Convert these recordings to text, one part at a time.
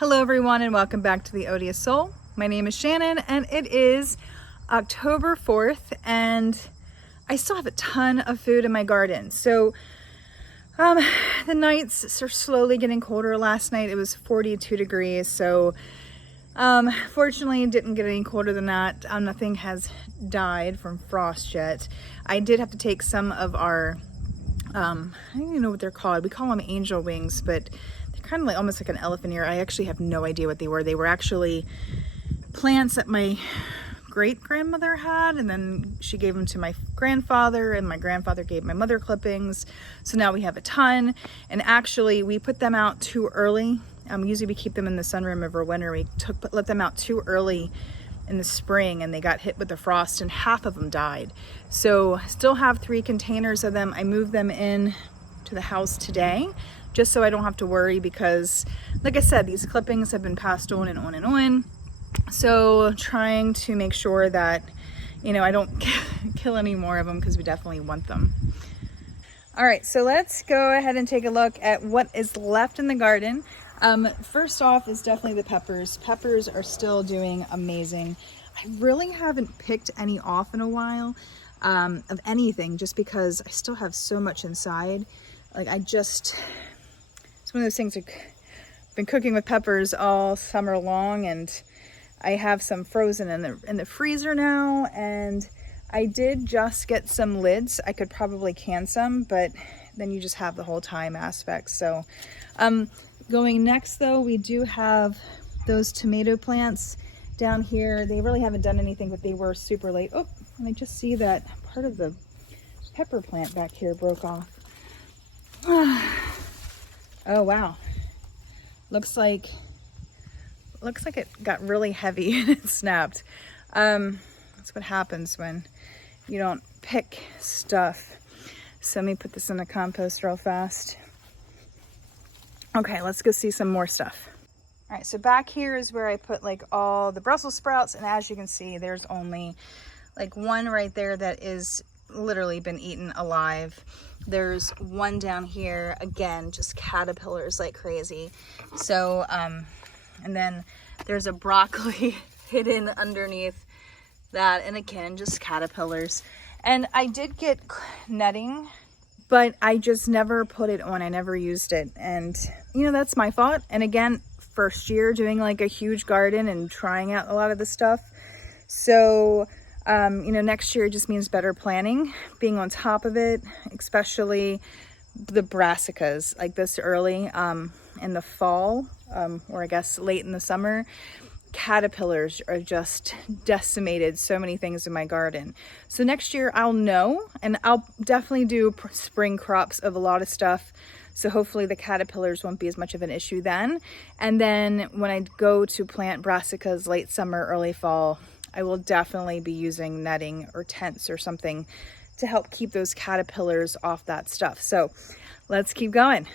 Hello everyone and welcome back to the Odious Soul. My name is Shannon and it is October 4th and I still have a ton of food in my garden. So the nights are slowly getting colder. Last night it was 42 degrees. So fortunately it didn't get any colder than that. Nothing has died from frost yet. I did have to take some of our, I don't even know what they're called. We call them angel wings, but kind of like almost like an elephant ear. I actually have no idea what they were. They were actually plants that my great grandmother had, and then she gave them to my grandfather, and my grandfather gave my mother clippings. So now we have a ton, and actually we put them out too early. Usually we keep them in the sunroom over winter. We let them out too early in the spring and they got hit with the frost and half of them died. So I still have 3 containers of them. I moved them in to the house today just so I don't have to worry, because like I said, these clippings have been passed on and on and on. So trying to make sure that, you know, I don't kill any more of them, because we definitely want them. All right, so let's go ahead and take a look at what is left in the garden. First off is definitely the peppers. Peppers are still doing amazing. I really haven't picked any off in a while of anything, just because I still have so much inside. Like it's one of those things. I've been cooking with peppers all summer long, and I have some frozen in the freezer now. And I did just get some lids. I could probably can some, but then you just have the whole time aspect. So going next though, we do have those tomato plants down here. They really haven't done anything, but they were super late. Oh, and I just see that part of the pepper plant back here broke off. Oh wow, looks like it got really heavy and it snapped. That's what happens when you don't pick stuff. So let me put this in the compost real fast. Okay, let's go see some more stuff. All right, so back here is where I put like all the Brussels sprouts, and as you can see, there's only like one right there that is literally been eaten alive. There's one down here, again, just caterpillars like crazy. So and then there's a broccoli hidden underneath that, and again, just caterpillars. And I did get netting, but I just never put it on. I never used it, and you know, that's my fault. And again, first year doing like a huge garden and trying out a lot of the stuff. So you know, next year just means better planning, being on top of it, especially the brassicas like this early in the fall, or I guess late in the summer. Caterpillars are just decimated so many things in my garden. So next year I'll know, and I'll definitely do spring crops of a lot of stuff. So hopefully the caterpillars won't be as much of an issue then. And then when I go to plant brassicas late summer, early fall, I will definitely be using netting or tents or something to help keep those caterpillars off that stuff. So let's keep going.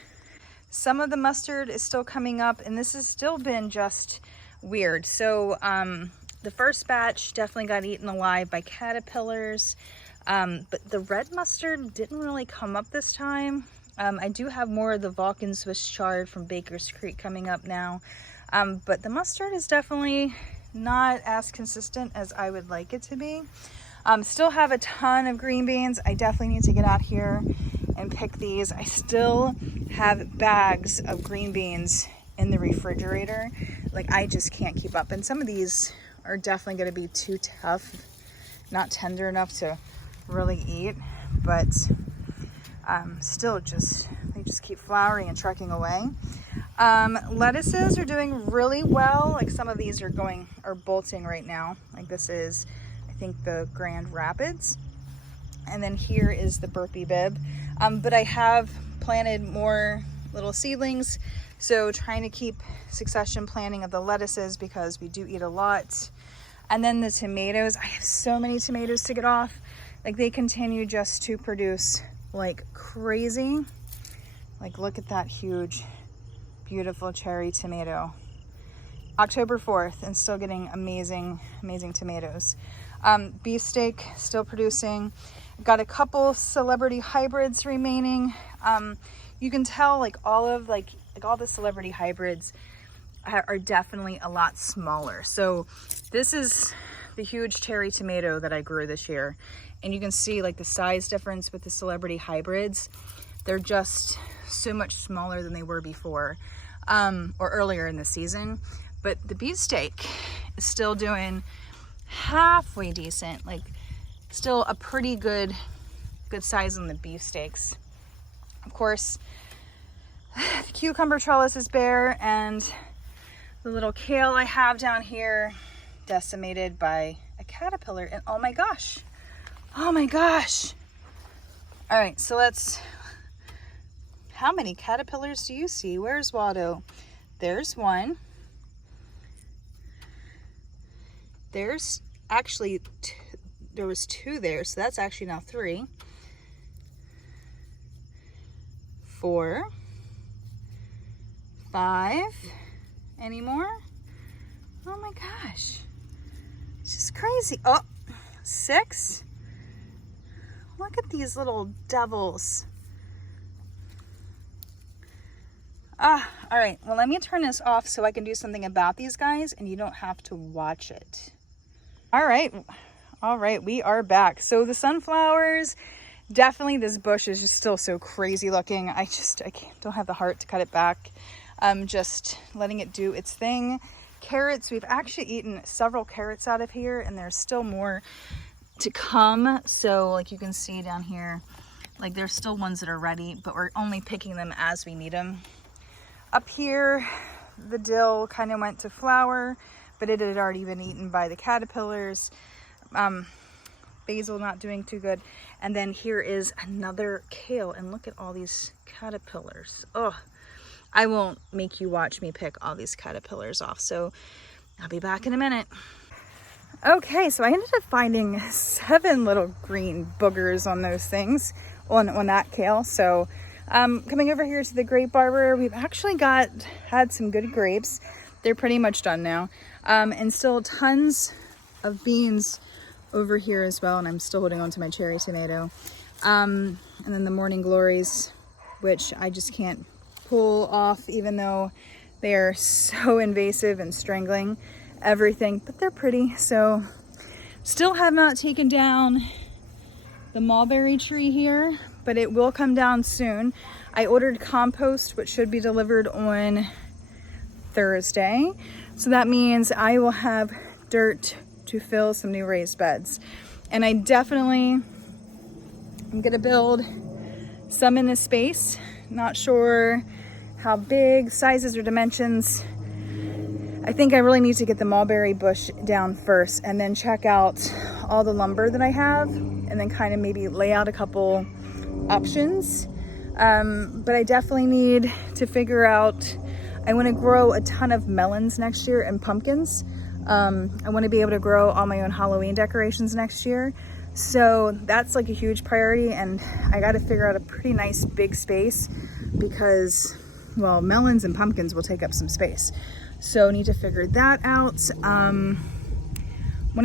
Some of the mustard is still coming up, and this has still been just weird. So the first batch definitely got eaten alive by caterpillars, but the red mustard didn't really come up this time. I do have more of the Vulcan Swiss chard from Baker's Creek coming up now, but the mustard is definitely not as consistent as I would like it to be. Still have a ton of green beans. I definitely need to get out here and pick these. I still have bags of green beans in the refrigerator. Like, I just can't keep up. And some of these are definitely going to be too tough, not tender enough to really eat, but still they just keep flowering and trucking away. Lettuces are doing really well. Like, some of these are bolting right now. Like, this is, I think, the Grand Rapids. And then here is the Burpee Bib. But I have planted more little seedlings. So trying to keep succession planting of the lettuces, because we do eat a lot. And then the tomatoes, I have so many tomatoes to get off. Like, they continue just to produce like crazy. Like, look at that huge, beautiful cherry tomato. October 4th, and still getting amazing tomatoes. Beefsteak still producing. Got a couple celebrity hybrids remaining. You can tell, like all the celebrity hybrids are definitely a lot smaller. So this is the huge cherry tomato that I grew this year. And you can see like the size difference with the celebrity hybrids. They're just so much smaller than they were before, or earlier in the season. But the beefsteak is still doing halfway decent, like still a pretty good size on the beefsteaks. Of course, the cucumber trellis is bare, and the little kale I have down here decimated by a caterpillar. And oh my gosh. All right, so how many caterpillars do you see? Where's Waldo? There's one. There's actually there was two there, so that's actually now 3, 4, 5. Any more? Oh my gosh. It's just crazy. Oh, 6. Look at these little devils. All right. Well, let me turn this off so I can do something about these guys and you don't have to watch it. All right. We are back. So the sunflowers, definitely this bush is just still so crazy looking. I don't have the heart to cut it back. I'm just letting it do its thing. Carrots, we've actually eaten several carrots out of here, and there's still more to come. So like you can see down here, like there's still ones that are ready, but we're only picking them as we need them. Up here, the dill kind of went to flower, but it had already been eaten by the caterpillars. Basil not doing too good. And then here is another kale, and look at all these caterpillars. Oh, I won't make you watch me pick all these caterpillars off, so I'll be back in a minute. Okay, so I ended up finding 7 little green boogers on those things, on that kale. So coming over here to the grape arbor, we've actually had some good grapes. They're pretty much done now. And still tons of beans over here as well, and I'm still holding on to my cherry tomato. And then the morning glories, which I just can't pull off, even though they are so invasive and strangling everything, but they're pretty. So still have not taken down the mulberry tree here, but it will come down soon. I ordered compost, which should be delivered on Thursday. So that means I will have dirt to fill some new raised beds. And I'm gonna build some in this space. Not sure how big, sizes or dimensions. I think I really need to get the mulberry bush down first and then check out all the lumber that I have and then kind of maybe lay out a couple options. But I definitely need to figure out, I want to grow a ton of melons next year and pumpkins. I want to be able to grow all my own Halloween decorations next year. So that's like a huge priority, and I got to figure out a pretty nice big space because, well, melons and pumpkins will take up some space. So need to figure that out. Want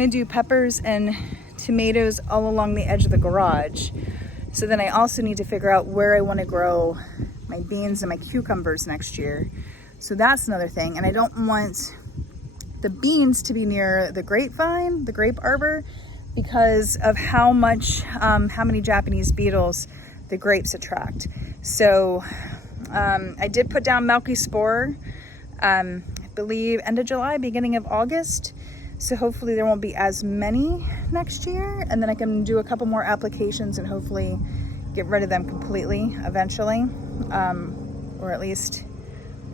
to do peppers and tomatoes all along the edge of the garage. So then I also need to figure out where I want to grow my beans and my cucumbers next year. So that's another thing. And I don't want the beans to be near the grapevine, the grape arbor, because of how many Japanese beetles the grapes attract. So I did put down milky spore, I believe end of July, beginning of August. So hopefully there won't be as many next year, and then I can do a couple more applications and hopefully get rid of them completely eventually, or at least,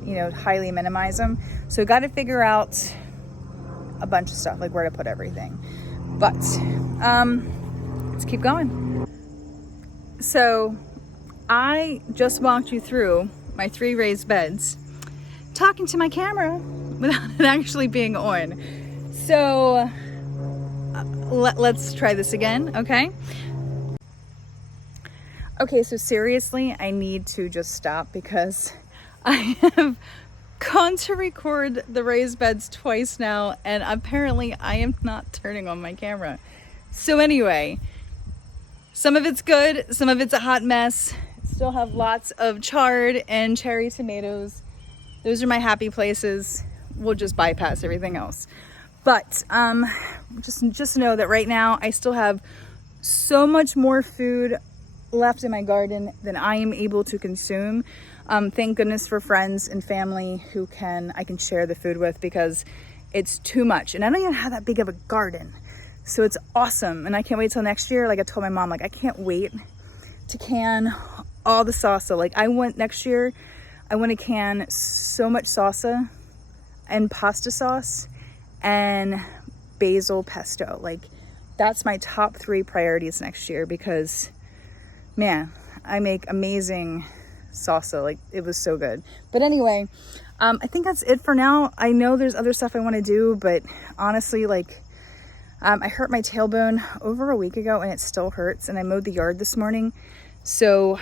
highly minimize them. So got to figure out a bunch of stuff, like where to put everything. But let's keep going. So I just walked you through my 3 raised beds, talking to my camera without it actually being on. So let's try this again, okay? Okay, so seriously, I need to just stop because I have gone to record the raised beds twice now, and apparently I am not turning on my camera. So anyway, some of it's good, some of it's a hot mess. Still have lots of chard and cherry tomatoes. Those are my happy places. we'll just bypass everything else. But just know that right now I still have so much more food left in my garden than I am able to consume. Thank goodness for friends and family who I can share the food with, because it's too much. And I don't even have that big of a garden. So it's awesome. And I can't wait till next year. Like I told my mom, like I can't wait to can all the salsa. Like next year, I want to can so much salsa and pasta sauce and basil pesto. Like that's my top 3 priorities next year, because man, I make amazing salsa. Like it was so good. But anyway, I think that's it for now. I know there's other stuff I want to do, but honestly, like I hurt my tailbone over a week ago and it still hurts, and I mowed the yard this morning. So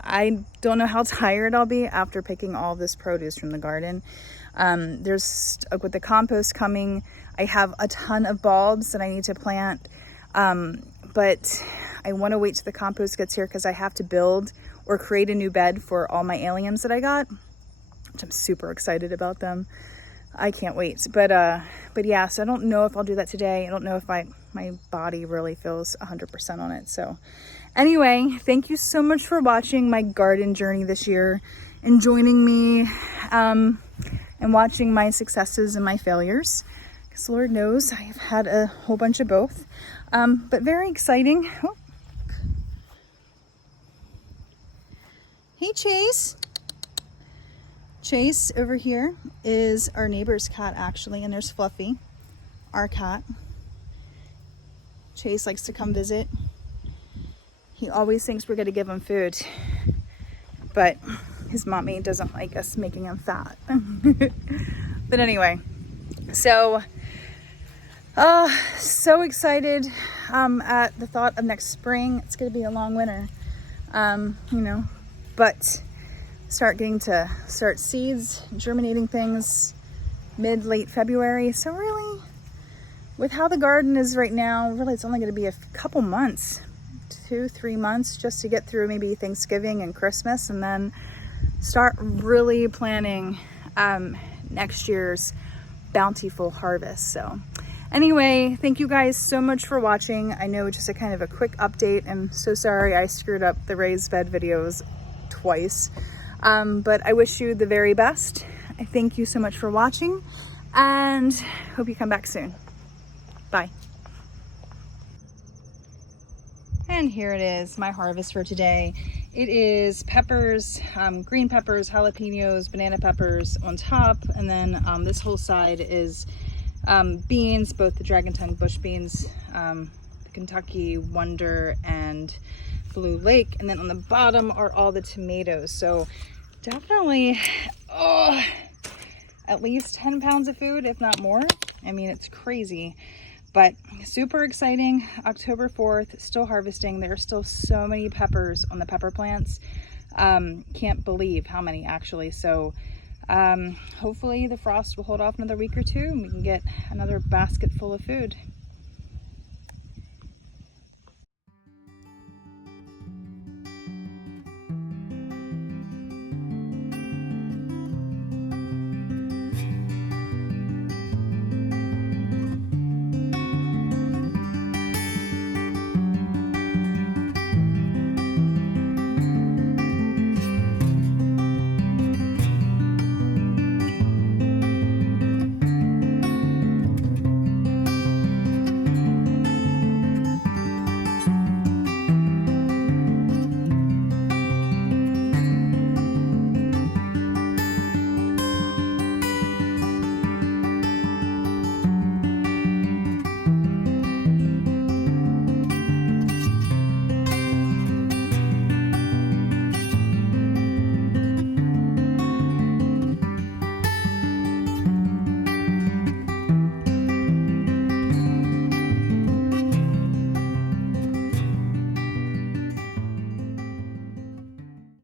I don't know how tired I'll be after picking all this produce from the garden. There's with the compost coming, I have a ton of bulbs that I need to plant. But I want to wait till the compost gets here, because I have to build or create a new bed for all my alliums that I got, which I'm super excited about them. I can't wait. But yeah, so I don't know if I'll do that today. I don't know if my body really feels 100% on it. So anyway, thank you so much for watching my garden journey this year and joining me and watching my successes and my failures. Because Lord knows I've had a whole bunch of both. But very exciting. Oh. Hey, Chase. Chase over here is our neighbor's cat, actually, and there's Fluffy, our cat. Chase likes to come visit. He always thinks we're going to give him food, but his mommy doesn't like us making him fat. But anyway, so excited at the thought of next spring. It's going to be a long winter, but start seeds, germinating things late February. So really, with how the garden is right now, really it's only going to be a couple months, 2-3 months, just to get through maybe Thanksgiving and Christmas, and then start really planning next year's bountiful harvest. So anyway, thank you guys so much for watching. I know just a kind of a quick update. I'm so sorry I screwed up the raised bed videos twice. But I wish you the very best. I thank you so much for watching, and hope you come back soon. Bye. And here it is, my harvest for today. It is peppers, green peppers, jalapenos, banana peppers on top, and then this whole side is beans, both the Dragon Tongue bush beans, the Kentucky Wonder, and Blue Lake, and then on the bottom are all the tomatoes. So definitely at least 10 pounds of food, if not more. I mean, it's crazy, but super exciting. October 4th, still harvesting. There are still so many peppers on the pepper plants. Can't believe how many, actually. So hopefully the frost will hold off another week or two and we can get another basket full of food.